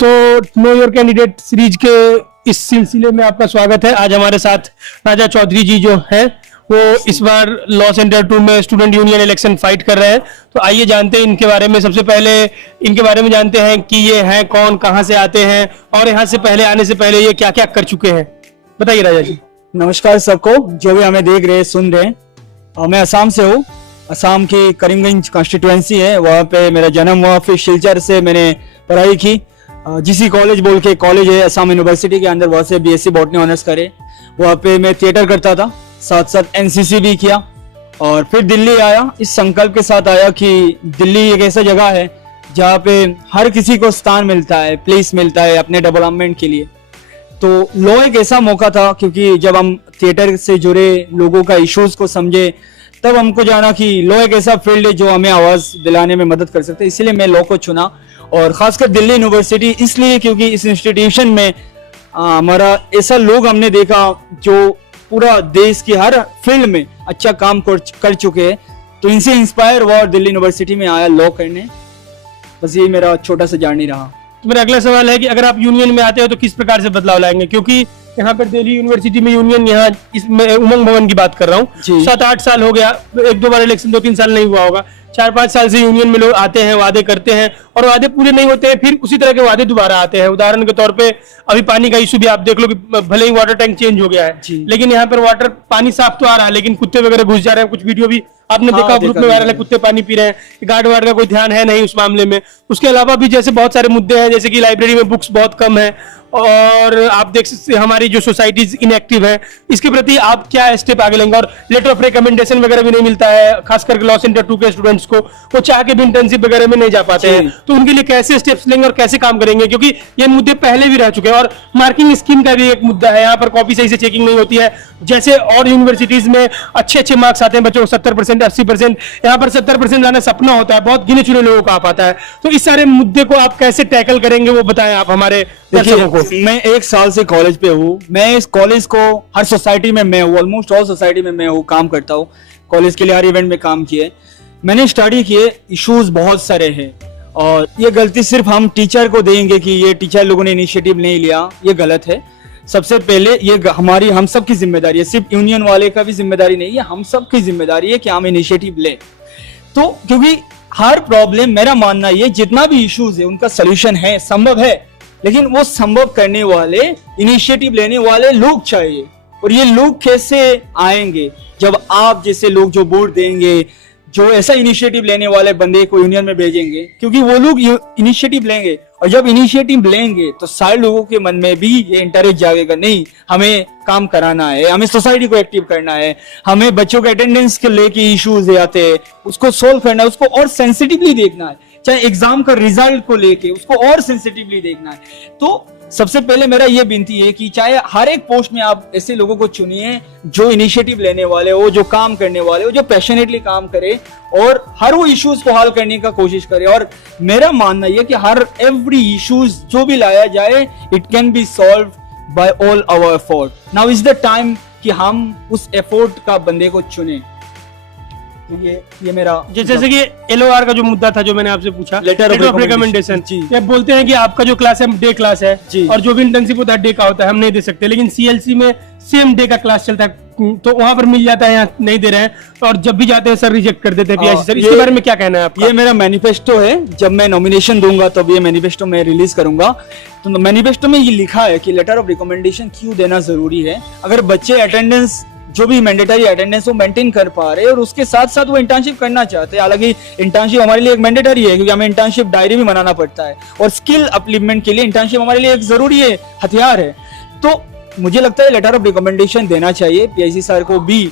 तो know your candidate series के इस सिलसिले में आपका स्वागत है। आज हमारे साथ राजा चौधरी जी जो हैं वो इस बार लॉ सेंटर 2 में स्टूडेंट यूनियन इलेक्शन फाइट कर रहे हैं। तो आइए जानते हैं इनके बारे में। सबसे पहले इनके बारे में जानते हैं कि ये हैं कौन, कहाँ से आते हैं और यहाँ से पहले आने से पहले ये क्या क्या कर चुके हैं। बताइए राजा जी। नमस्कार सबको जो भी हमें देख रहे सुन रहे हैं। मैं असम से हूँ। असम की करीमगंज कॉन्स्टिट्यूएंसी है, वहाँ पे मेरा जन्म हुआ। फिर शिलचर से मैंने पढ़ाई की। जीसी कॉलेज बोल के कॉलेज है असम यूनिवर्सिटी के अंदर, वहाँ से बीएससी बॉटनी ऑनर्स करे। वहाँ पे मैं थिएटर करता था, साथ साथ एनसीसी भी किया। और फिर दिल्ली आया, इस संकल्प के साथ आया कि दिल्ली एक ऐसा जगह है जहाँ पे हर किसी को स्थान मिलता है, प्लेस मिलता है अपने डेवलपमेंट के लिए। तो लॉ एक ऐसा मौका था, क्योंकि जब हम थिएटर से जुड़े लोगों का इश्यूज को समझे तब हमको जाना कि लॉ एक ऐसा फील्ड है जो हमें आवाज दिलाने में मदद कर सकता है। इसीलिए मैं लॉ को चुना, और खासकर दिल्ली यूनिवर्सिटी इसलिए क्योंकि इस इंस्टीट्यूशन में हमारा ऐसा लोग हमने देखा जो पूरा देश की हर फील्ड में अच्छा काम कर चुके हैं। तो इनसे इंस्पायर हुआ और दिल्ली यूनिवर्सिटी में आया लॉ करने। बस ये मेरा छोटा सा जर्नी रहा। तो मेरा अगला सवाल है कि अगर आप यूनियन में आते हो तो किस प्रकार से बदलाव लाएंगे, क्योंकि यहाँ पर दिल्ली यूनिवर्सिटी में यूनियन, यहाँ इसमें उमंग भवन की बात कर रहा हूँ, 7-8 साल हो गया, 1-2 बार इलेक्शन 2-3 साल नहीं हुआ होगा। 4-5 साल से यूनियन में लोग आते हैं, वादे करते हैं और वादे पूरे नहीं होते हैं, फिर उसी तरह के वादे दोबारा आते हैं। उदाहरण के तौर पे अभी पानी का इशू भी आप देख लो कि भले ही वाटर टैंक चेंज हो गया है, लेकिन यहाँ पर वाटर पानी साफ तो आ रहा है, लेकिन कुत्ते वगैरह घुस जा रहे हैं। कुछ वीडियो भी आपने देखा, ग्रुप में वायरल है, कुत्ते पानी पी रहे हैं, गार्ड वार्ड का कोई ध्यान है नहीं उस मामले में। उसके अलावा भी जैसे बहुत सारे मुद्दे हैं, जैसे कि लाइब्रेरी में बुक्स बहुत कम है और आप देख सकते हैं हमारी जो सोसाइटीज इनएक्टिव है। इसके प्रति आप क्या स्टेप आगे लेंगे? और लेटर ऑफ रिकमेंडेशन वगैरह भी नहीं मिलता है, खास करके लॉ सेंटर 2 के स्टूडेंट्स को, वो चाह के भी इंटर्नशिप वगैरह में नहीं जा पाते हैं। तो उनके लिए कैसे स्टेप्स लेंगे और कैसे काम करेंगे, क्योंकि ये मुद्दे पहले भी रह चुके हैं। और मार्किंग स्कीम का भी एक मुद्दा है, यहाँ पर कॉपी सही से चेकिंग नहीं होती है। जैसे और यूनिवर्सिटीज में अच्छे मार्क्स आते हैं बच्चों को 70%, 80%, यहाँ पर 70% लाना सपना होता है, बहुत गिने चुने लोगों को आ पाता है। तो इस सारे मुद्दे को आप कैसे टैकल करेंगे वो बताएं आप हमारे दर्शकों को। मैं 1 साल से कॉलेज पे हूँ। मैं इस कॉलेज को हर सोसाइटी में मैं हूँ, ऑलमोस्ट ऑल सोसाइटी में मैं हूँ, काम करता हूँ। कॉलेज के लिए हर इवेंट में काम किए, मैंने स्टडी किए। इश्यूज बहुत सारे हैं और ये गलती सिर्फ हम टीचर को देंगे कि ये टीचर लोगों ने इनिशिएटिव नहीं लिया, ये गलत है। सबसे पहले ये हम सब की जिम्मेदारी है, सिर्फ यूनियन वाले का भी जिम्मेदारी नहीं है, हम सब की जिम्मेदारी है कि हम इनिशिएटिव लें। तो क्योंकि हर प्रॉब्लम, मेरा मानना ये, जितना भी इश्यूज है उनका सोल्यूशन है, संभव है, लेकिन वो संभव करने वाले, इनिशिएटिव लेने वाले लोग चाहिए। और ये लोग कैसे आएंगे? जब आप जैसे लोग जो वोट देंगे, जो ऐसा इनिशिएटिव लेने वाले बंदे को यूनियन में भेजेंगे, क्योंकि वो लोग इनिशिएटिव लेंगे। और जब इनिशिएटिव लेंगे तो सारे लोगों के मन में भी ये इंटरेस्ट जागेगा, नहीं हमें काम कराना है, हमें सोसाइटी को एक्टिव करना है, हमें बच्चों के अटेंडेंस के लेके इश्यूज आते हैं उसको सोल्व करना है, उसको और सेंसिटिवली देखना है। चाहे एग्जाम का रिजल्ट को लेके उसको और सेंसिटिवली देखना है। तो सबसे पहले मेरा ये विनती है कि चाहे हर एक पोस्ट में आप ऐसे लोगों को चुनिए जो इनिशिएटिव लेने वाले हो, जो काम करने वाले हो, जो पैशनेटली काम करे और हर वो इश्यूज को हल करने का कोशिश करे। और मेरा मानना यह कि हर एवरी इश्यूज जो भी लाया जाए, it can be solve by all our effort. Now is the time कि हम उस एफर्ट का बंदे को चुने। तो ये मेरा, जैसे कि LOR का जो मुद्दा था जो मैंने आपसे पूछा, लेटर ऑफ रिकमेंडेशन, ये बोलते हैं कि आपका जो क्लास है डे क्लास है और जो भी इंटर्नशिप होता है डे का होता है, हम नहीं दे सकते, लेकिन CLC में सेम डे का क्लास चलता है तो वहां पर मिल जाता है, यहाँ नहीं दे रहे हैं और जब भी जाते हैं सर रिजेक्ट कर देते हैं। सर इसके बारे में क्या कहना है आपका? ये मेरा मैनिफेस्टो है, जब मैं नॉमिनेशन दूंगा तब ये मैनिफेस्टो मैं रिलीज करूंगा। तो मैनिफेस्टो में ये लिखा है कि लेटर ऑफ रिकमेंडेशन क्यों देना जरूरी है। अगर बच्चे अटेंडेंस, जो भी मैंडेटरी अटेंडेंस वो मेंटेन कर पा रहे हैं और उसके साथ साथ वो इंटर्नशिप करना चाहते हैं। हालांकि इंटर्नशिप हमारे लिए एक मैंडेटरी है, क्योंकि हमें इंटर्नशिप डायरी भी बनाना पड़ता है और स्किल अपलिफ्टमेंट के लिए इंटर्नशिप हमारे लिए एक जरूरी है, हथियार है। तो मुझे लगता है लेटर ऑफ रिकमेंडेशन देना चाहिए। PIC सर को भी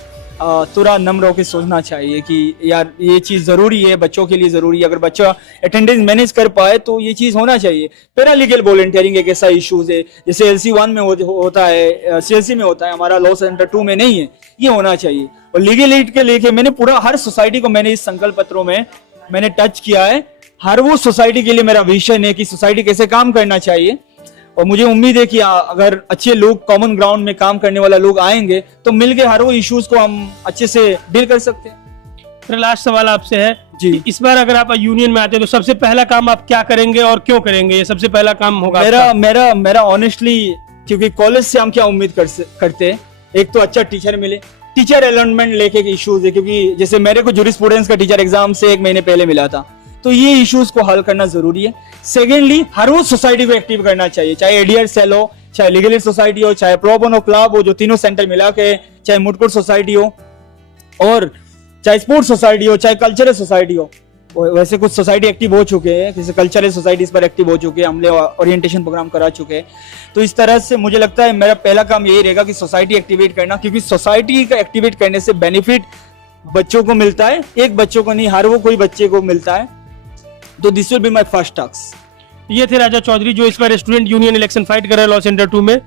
थोड़ा नम्र होकर सोचना चाहिए कि यार ये चीज जरूरी है, बच्चों के लिए जरूरी है। अगर बच्चा अटेंडेंस मैनेज कर पाए तो ये चीज होना चाहिए। पैरालीगल वॉलंटियरिंग एक ऐसा इश्यूज है, जैसे LC1 में होता है, CLC में होता है, हमारा लॉ सेंटर 2 में नहीं है, ये होना चाहिए। और लीगल एड के लेके मैंने पूरा हर सोसाइटी को मैंने इस संकल्प पत्रों में मैंने टच किया है। हर वो सोसाइटी के लिए मेरा विजन है कि सोसाइटी कैसे काम करना चाहिए। और मुझे उम्मीद है कि अगर अच्छे लोग, कॉमन ग्राउंड में काम करने वाला लोग आएंगे तो मिलके हर वो इश्यूज को हम अच्छे से डील कर सकते हैं। मेरा लास्ट सवाल आपसे है जी। इस बार अगर आप यूनियन में आते हैं तो सबसे पहला काम आप क्या करेंगे और क्यों करेंगे? ये सबसे पहला काम होगा मेरा ऑनेस्टली, क्योंकि कॉलेज से हम क्या उम्मीद करते हैं, एक तो अच्छा टीचर मिले, टीचर अलॉटमेंट लेके इश्यूज है, क्योंकि जैसे मेरे को जूरिस्प्रूडेंस का टीचर एग्जाम से 1 महीने पहले मिला था, तो ये इश्यूज को हल करना जरूरी है। सेकेंडली, हर रोज सोसाइटी को एक्टिव करना चाहिए, चाहे एडीआर सेल हो, चाहे लीगल एड सोसाइटी हो, चाहे प्रो बोनो क्लब हो, जो तीनों सेंटर मिला के, चाहे मुटकुट सोसाइटी हो, और चाहे स्पोर्ट्स सोसाइटी हो, चाहे कल्चरल सोसाइटी हो। वैसे कुछ सोसाइटी एक्टिव हो चुके हैं, जैसे कल्चरल सोसाइटीज पर एक्टिव हो चुके हैं, हमने ओरिएंटेशन प्रोग्राम करा चुके हैं। तो इस तरह से मुझे लगता है मेरा पहला काम यही रहेगा कि सोसाइटी एक्टिवेट करना, क्योंकि सोसाइटी का एक्टिवेट करने से बेनिफिट बच्चों को मिलता है, एक बच्चों को नहीं, हर वो कोई बच्चे को मिलता है। तो this will be my first task. ये थे राजा चौधरी जो इस बार स्टूडेंट यूनियन इलेक्शन फाइट कर रहे हैं लॉ सेंटर 2 में।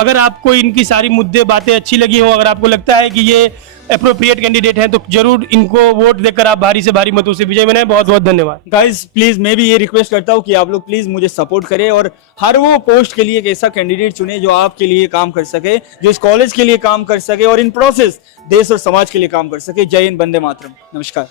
अगर आपको इनकी सारी मुद्दे बातें अच्छी लगी हो, अगर आपको लगता है कि ये अप्रोप्रिएट कैंडिडेट हैं, तो जरूर इनको वोट देकर आप भारी से भारी मतों से विजय बनाएं। बहुत बहुत धन्यवाद। गाइस प्लीज, मैं भी ये रिक्वेस्ट करता हूँ कि आप लोग प्लीज मुझे सपोर्ट करें और हर वो पोस्ट के लिए एक ऐसा कैंडिडेट चुने जो आपके लिए काम कर सके, जो इस कॉलेज के लिए काम कर सके और इन प्रोसेस देश और समाज के लिए काम कर सके। जय हिंद, वंदे मातरम। नमस्कार।